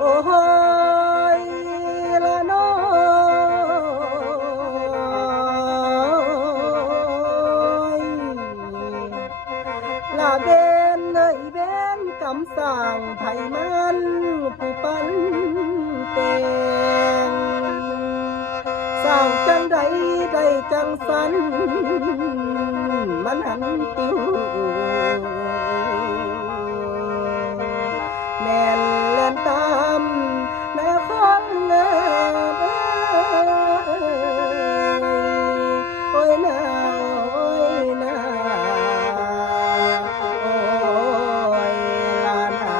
โอ้ยละน้อยละเบนเลยเบนกำสั่งไผมันผู้ปันแต่งสร้างจังใดได้จังสันมันหันติวแน่นเล่นตามแม่คนเลิศโอ้ยนาโอ้ยนาโอ้ยลานา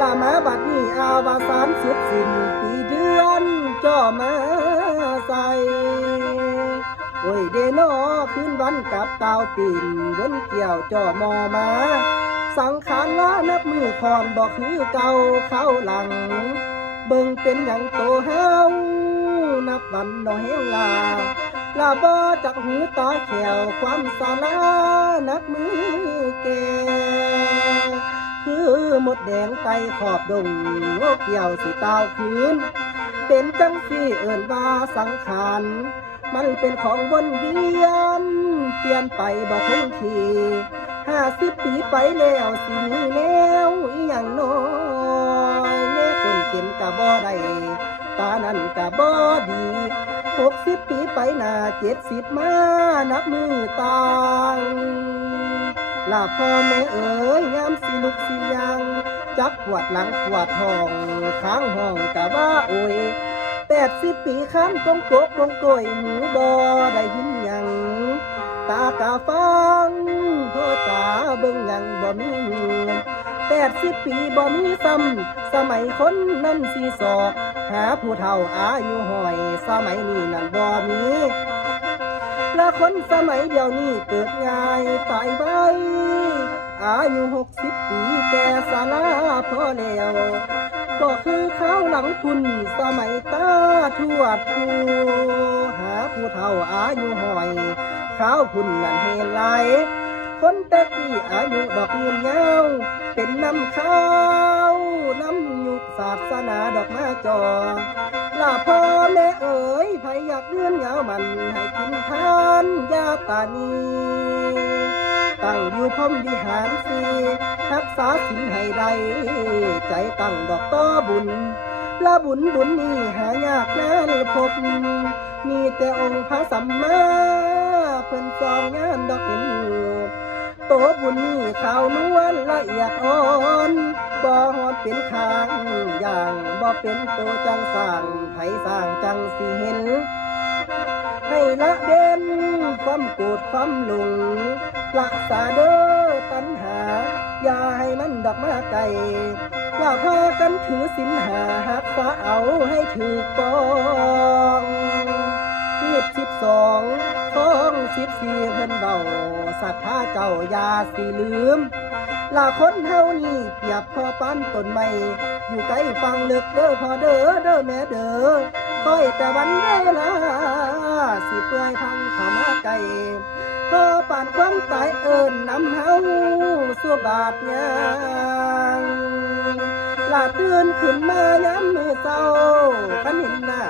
ลามาบัดนี้อาวา30สิ้นปีเดือนจ่อมาใส่โอ้ยเดนอคืนวันกับเตาตีนวนเกี่ยวจ่อมอมาสังขารละนับมือคอนบอกคือเก่าเข้าหลังเบิ่งเป็นอย่างโตเฮานับวันน้อยลาลาบ่จากหูตาแขวความสาลานักมือแก่คือหมดแดงไตขอบดงโลกเกี่ยวสิตาวคืนเป็นจังสี่เอิ่นว่าสังขารมันเป็นของวนเวียนเปลี่ยนไปบ่คงที่50 ปีไปแล้วสิมีแนวอีหยังน้อยแง่คนเข็มกะบ่ได้ตานั้นกะบ่ดี60 ปีไปหน้า70มานับมือต่างลาพ่อแม่เอ๋ยยามสิลุกสิยังจักปวดหลังปวดท้องข้างห้องกะว่าโอย80 ปีข้ามกงโกกกงโกยหูบ่ได้ยินหยังตากะฟังโทษตาเบิ่งหยังบ่มี80 ปีบ่มีซ้ำสมัยคนนั้นสิสอกหาผู้เฒ่าอายุห้อยสมัยนี้นั่นบ่มีและคนสมัยเดียวนี้เกิดง่ายตายไวอายุ60 ปีแก่สาลาพอแล้วก็คือข้าวหลังคุณสมัยตาทวดผู้หาผู้เฒ่าอายุห้อยข้าวคุณนั่นเฮไหลคนแต่กี้อายุดอกยืนยาวเป็นน้ำข้าวน้ำยุคศาสนาดอกมาจอลาพ่อแม่เอ๋ยไผอยากเลื่อนยาวมันให้กินทานยาตานีตั้งอยู่พรหมวิหารสีรักษาศีลให้ได้ใจตั้งดอกต้อบุญละบุญนี้หายากนั้นพบมีแต่องค์พระสัมมาเพิ่นจองงานดอกเห็นโตบุญนี้ขาวนวลละเอียดอ่อนบ่ฮอดเป็นข้างอย่างบ่เป็นโตจังสร้างไผสร้างจังสิเห็นให้ละเด่นความโกรธความหลงรักษาเด้อตัณหาอย่าให้มันดอกมาไกลอย่าพากันถือศีลหาหักษาเอาให้ถือปอง12ท้อง14เพิ่นเบาศรัทธาเจ้าอย่าสิลืมลาคนเฮานี่เปรียบพอปานต้นไม้อยู่ใกล้ฟังลึกเด้อพอเด้อแม่เด้อคอยแต่วันเวลาสิเปื่อยพังเข้ามาไกลพอปานความตายเอิ้นนำเฮาสู่บาดยางลาตื่นขึ้นมายามมื้อเช้าคันเห็นหน้า